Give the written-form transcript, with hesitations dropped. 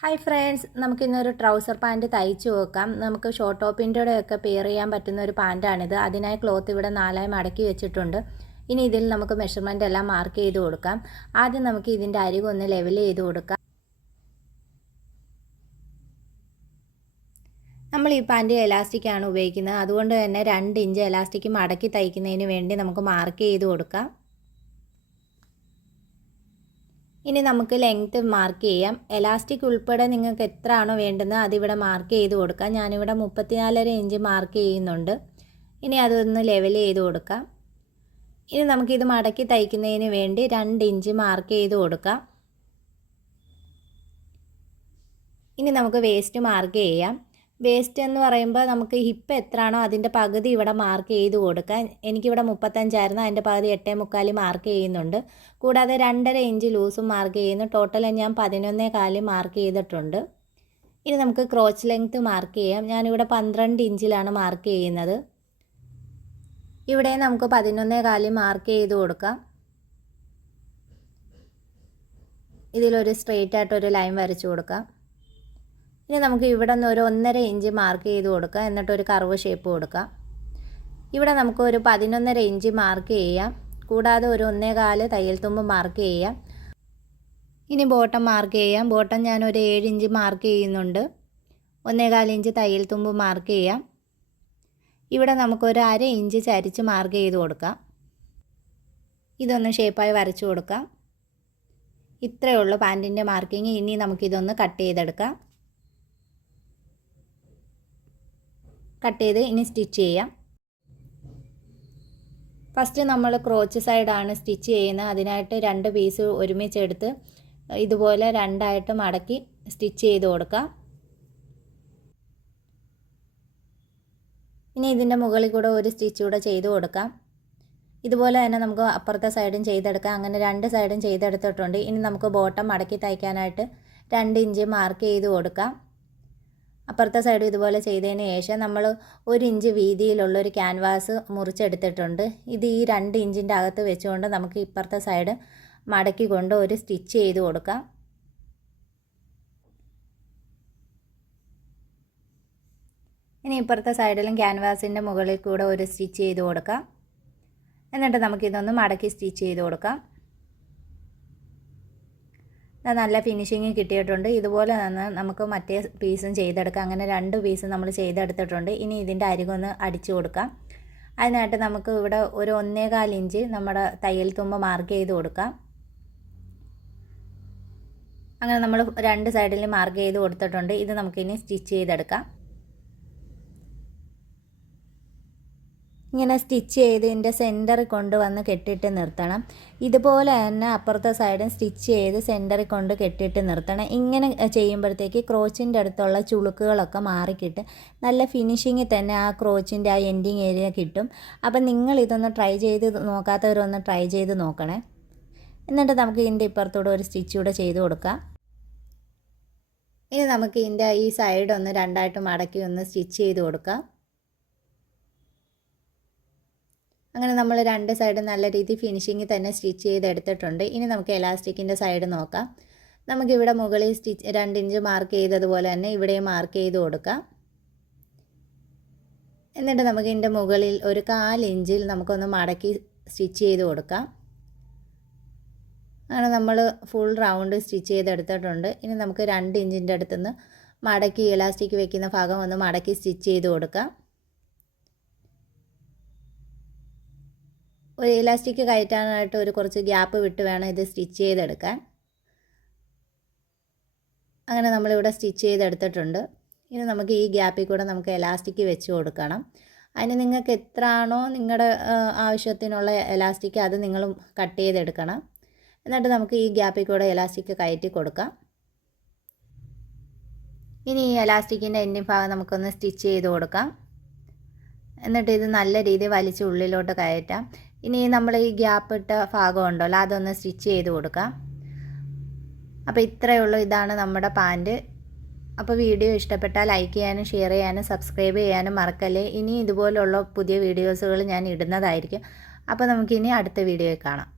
Hi friends, നമുക്കിന്നൊരു trouser pant തയ്ച്ചു നോക്കാം. നമുക്ക് ഷോർട്ട് ടോപ്പിൻ്റെ ഒക്കെ പെയർ ചെയ്യാൻ പറ്റുന്ന ഒരു പാൻറ്റാണിത്. അതിനായി ക്ലോത്ത് ഇവിടെ 4ആയി മടക്കി വെച്ചിട്ടുണ്ട്. ഇനി ഇതിൽ നമുക്ക് മെഷർമെൻ്റ് എല്ലാം മാർക്ക് ചെയ്ത് കൊടുക്കാം. ആദ്യം നമുക്ക് ഇതിൻ്റെ അരികെ ഒന്ന് ലെവൽ ചെയ്ത് കൊടുക്കാം. നമ്മൾ ഈ പാൻറ്റ് എലാസ്റ്റിക്കാണ് ഉപയോഗിക്കുന്നത്. അതുകൊണ്ട് തന്നെ 2 ഇഞ്ച് എലാസ്റ്റിക് മടക്കി തയ്ക്കുന്നതിന് വേണ്ടി നമുക്ക് മാർക്ക് ചെയ്ത് കൊടുക്കാം. ഇനി നമുക്ക് ലെങ്ത്ത് മാർക്ക് ചെയ്യാം. എലാസ്റ്റിക് ഉൾപ്പെടെ നിങ്ങൾക്ക് എത്ര ആണോ വേണ്ടുന്നത് അതിവിടെ മാർക്ക് ചെയ്ത് കൊടുക്കാം. ഞാനിവിടെ 34.5 ഇഞ്ച് മാർക്ക് ചെയ്യുന്നുണ്ട്. ഇനി അതൊന്ന് ലെവൽ ചെയ്ത് കൊടുക്കാം. ഇനി നമുക്കിത് മടക്കി തയ്ക്കുന്നതിന് വേണ്ടി 2 ഇഞ്ച് മാർക്ക് ചെയ്ത് കൊടുക്കാം. ഇനി നമുക്ക് വേസ്റ്റ് മാർക്ക് ചെയ്യാം. വേസ്റ്റ് എന്ന് പറയുമ്പോൾ നമുക്ക് ഹിപ്പ് എത്രയാണോ അതിൻ്റെ പകുതി ഇവിടെ മാർക്ക് ചെയ്ത് കൊടുക്കാം. എനിക്കിവിടെ 35 ആയിരുന്നു, അതിൻ്റെ പകുതി 8.25 മാർക്ക് ചെയ്യുന്നുണ്ട്. കൂടാതെ 2.5 ഇഞ്ച് ലൂസും മാർക്ക് ചെയ്യുന്നു. ടോട്ടൽ ഞാൻ 11.25 മാർക്ക് ചെയ്തിട്ടുണ്ട്. ഇനി നമുക്ക് ക്രോച്ച് ലെങ്ത്ത് മാർക്ക് ചെയ്യാം. ഞാനിവിടെ 12 ഇഞ്ചിലാണ് മാർക്ക് ചെയ്യുന്നത്. ഇവിടെ നമുക്ക് 11.25 മാർക്ക് ചെയ്ത് കൊടുക്കാം. ഇതിലൊരു സ്ട്രെയിറ്റ് ആയിട്ടൊരു ലൈൻ വരച്ചു കൊടുക്കാം. ഇനി നമുക്ക് ഇവിടെ നിന്ന് ഒരു 1.5 ഇഞ്ച് മാർക്ക് ചെയ്ത് കൊടുക്കാം. എന്നിട്ടൊരു കർവ് ഷേപ്പ് കൊടുക്കാം. ഇവിടെ നമുക്ക് ഒരു 11.5 ഇഞ്ച് മാർക്ക് ചെയ്യാം. കൂടാതെ ഒരു 1.25 തയ്യൽ തുമ്പ് മാർക്ക് ചെയ്യാം. ഇനി ബോട്ടം മാർക്ക് ചെയ്യാം. ബോട്ടം ഞാനൊരു 7 ഇഞ്ച് മാർക്ക് ചെയ്യുന്നുണ്ട്. 1.25 ഇഞ്ച് തയ്യൽ തുമ്പ് മാർക്ക് ചെയ്യാം. ഇവിടെ നമുക്കൊരു 1/2 ഇഞ്ച് ചരിച്ച് മാർക്ക് ചെയ്ത് കൊടുക്കാം. ഇതൊന്ന് ഷേപ്പായി വരച്ചു കൊടുക്കാം. ഇത്രയേ ഉള്ളൂ പാൻറ്റിൻ്റെ മാർക്കിങ്. ഇനി നമുക്കിതൊന്ന് കട്ട് ചെയ്തെടുക്കാം. കട്ട് ചെയ്ത് ഇനി സ്റ്റിച്ച് ചെയ്യാം. ഫസ്റ്റ് നമ്മൾ ക്രോച്ച് സൈഡാണ് സ്റ്റിച്ച് ചെയ്യുന്നത്. അതിനായിട്ട് 2 പീസ് ഒരുമിച്ചെടുത്ത് ഇതുപോലെ 2ആയിട്ട് മടക്കി സ്റ്റിച്ച് ചെയ്ത് കൊടുക്കാം. ഇനി ഇതിൻ്റെ മുകളിൽ കൂടെ ഒരു സ്റ്റിച്ച് കൂടെ ചെയ്ത് കൊടുക്കാം. ഇതുപോലെ തന്നെ നമുക്ക് അപ്പുറത്തെ സൈഡും ചെയ്തെടുക്കാം. അങ്ങനെ 2 സൈഡും ചെയ്തെടുത്തിട്ടുണ്ട്. ഇനി നമുക്ക് ബോട്ടം മടക്കി തയ്ക്കാനായിട്ട് 2 ഇഞ്ച് മാർക്ക് ചെയ്ത് കൊടുക്കാം. അപ്പുറത്തെ സൈഡ് ഇതുപോലെ ചെയ്തതിന് ശേഷം നമ്മൾ 1 ഇഞ്ച് വീതിയിലുള്ളൊരു ക്യാൻവാസ് മുറിച്ചെടുത്തിട്ടുണ്ട്. ഇത് ഈ 2 ഇഞ്ചിൻ്റെ അകത്ത് വെച്ചുകൊണ്ട് നമുക്ക് ഇപ്പുറത്തെ സൈഡ് മടക്കി കൊണ്ട് ഒരു സ്റ്റിച്ച് ചെയ്ത് കൊടുക്കാം. ഇനി ഇപ്പുറത്തെ സൈഡിലും ക്യാൻവാസിൻ്റെ മുകളിൽ കൂടെ ഒരു സ്റ്റിച്ച് ചെയ്ത് കൊടുക്കാം. എന്നിട്ട് നമുക്കിതൊന്ന് മടക്കി സ്റ്റിച്ച് ചെയ്ത് കൊടുക്കാം. നല്ല ഫിനിഷിങ് കിട്ടിയിട്ടുണ്ട്. ഇതുപോലെ തന്നെ നമുക്ക് മറ്റേ പീസും ചെയ്തെടുക്കാം. അങ്ങനെ 2 പീസ് നമ്മൾ ചെയ്തെടുത്തിട്ടുണ്ട്. ഇനി ഇതിൻ്റെ അരികൊന്ന് അടിച്ചു കൊടുക്കാം. അതിനായിട്ട് നമുക്ക് ഇവിടെ ഒരു 1.25 ഇഞ്ച് നമ്മുടെ തയ്യൽ തുമ്പ് മാർക്ക് ചെയ്ത് കൊടുക്കാം. അങ്ങനെ നമ്മൾ 2 സൈഡിൽ മാർക്ക് ചെയ്ത് കൊടുത്തിട്ടുണ്ട്. ഇത് നമുക്കിനി സ്റ്റിച്ച് ചെയ്തെടുക്കാം. ഇങ്ങനെ സ്റ്റിച്ച് ചെയ്ത് ഇതിൻ്റെ സെൻറ്ററിൽ കൊണ്ടുവന്ന് കെട്ടിയിട്ട് നിർത്തണം. ഇതുപോലെ തന്നെ അപ്പുറത്തെ സൈഡും സ്റ്റിച്ച് ചെയ്ത് സെൻറ്ററിൽ കൊണ്ട് കെട്ടിയിട്ട് നിർത്തണം. ഇങ്ങനെ ചെയ്യുമ്പോഴത്തേക്ക് ക്രോച്ചിൻ്റെ അടുത്തുള്ള ചുളുക്കുകളൊക്കെ മാറിക്കിട്ട് നല്ല ഫിനിഷിങ്ങിൽ തന്നെ ആ ക്രോച്ചിൻ്റെ ആ എൻഡിങ് ഏരിയ കിട്ടും. അപ്പം നിങ്ങളിതൊന്ന് ട്രൈ ചെയ്ത് നോക്കാത്തവരൊന്ന് ട്രൈ ചെയ്ത് നോക്കണേ. എന്നിട്ട് നമുക്ക് ഇതിൻ്റെ ഇപ്പുറത്തൂടെ ഒരു സ്റ്റിച്ച് കൂടെ ചെയ്ത് കൊടുക്കാം. ഇനി നമുക്ക് ഇതിൻ്റെ ഈ സൈഡ് ഒന്ന് 2ആയിട്ട് മടക്കി ഒന്ന് സ്റ്റിച്ച് ചെയ്ത് കൊടുക്കാം. അങ്ങനെ നമ്മൾ 2 സൈഡ് നല്ല രീതിയിൽ ഫിനിഷിങ്ങിൽ തന്നെ സ്റ്റിച്ച് ചെയ്തെടുത്തിട്ടുണ്ട്. ഇനി നമുക്ക് എലാസ്റ്റിക്കിൻ്റെ സൈഡ് നോക്കാം. നമുക്കിവിടെ മുകളിൽ 2 ഇഞ്ച് മാർക്ക് ചെയ്തതുപോലെ തന്നെ ഇവിടെയും മാർക്ക് ചെയ്ത് കൊടുക്കാം. എന്നിട്ട് നമുക്ക് ഇതിൻ്റെ മുകളിൽ ഒരു 1/4 ഇഞ്ചിൽ നമുക്കൊന്ന് മടക്കി സ്റ്റിച്ച് ചെയ്ത് കൊടുക്കാം. അങ്ങനെ നമ്മൾ ഫുൾ റൗണ്ട് സ്റ്റിച്ച് ചെയ്തെടുത്തിട്ടുണ്ട്. ഇനി നമുക്ക് 2 ഇഞ്ചിൻ്റെ അടുത്തുനിന്ന് മടക്കി എലാസ്റ്റിക് വെക്കുന്ന ഭാഗം ഒന്ന് മടക്കി സ്റ്റിച്ച് ചെയ്ത് കൊടുക്കാം. ഒരു ഇലാസ്റ്റിക് കയറ്റാനായിട്ട് ഒരു കുറച്ച് ഗ്യാപ്പ് വിട്ട് വേണം ഇത് സ്റ്റിച്ച് ചെയ്തെടുക്കാൻ. അങ്ങനെ നമ്മളിവിടെ സ്റ്റിച്ച് ചെയ്തെടുത്തിട്ടുണ്ട്. ഇനി നമുക്ക് ഈ ഗ്യാപ്പിൽ കൂടെ നമുക്ക് എലാസ്റ്റിക് വെച്ച് കൊടുക്കണം. അതിന് നിങ്ങൾക്ക് എത്രയാണോ നിങ്ങളുടെ ആവശ്യത്തിനുള്ള എലാസ്റ്റിക് അത് നിങ്ങൾ കട്ട് ചെയ്തെടുക്കണം. എന്നിട്ട് നമുക്ക് ഈ ഗ്യാപ്പിൽ കൂടെ എലാസ്റ്റിക് കയറ്റി കൊടുക്കാം. ഇനി ഈ എലാസ്റ്റിക്കിൻ്റെ എൻഡിങ് ഭാഗം നമുക്കൊന്ന് സ്റ്റിച്ച് ചെയ്ത് കൊടുക്കാം. എന്നിട്ട് ഇത് നല്ല രീതിയിൽ വലിച്ച് ഉള്ളിലോട്ട് കയറ്റാം. ഇനി നമ്മൾ ഈ ഗ്യാപ്പ് ഇട്ട ഭാഗം ഉണ്ടല്ലോ അതൊന്ന് സ്റ്റിച്ച് ചെയ്ത് കൊടുക്കാം. അപ്പോൾ ഇത്രയേ ഉള്ളൂ. ഇതാണ് നമ്മുടെ പാൻറ്റ്. അപ്പോൾ വീഡിയോ ഇഷ്ടപ്പെട്ടാൽ ലൈക്ക് ചെയ്യാനും ഷെയർ ചെയ്യാനും സബ്സ്ക്രൈബ് ചെയ്യാനും മറക്കല്ലേ. ഇനി ഇതുപോലുള്ള പുതിയ വീഡിയോസുകൾ ഞാൻ ഇടുന്നതായിരിക്കും. അപ്പോൾ നമുക്കിനി അടുത്ത വീഡിയോയിൽ കാണാം.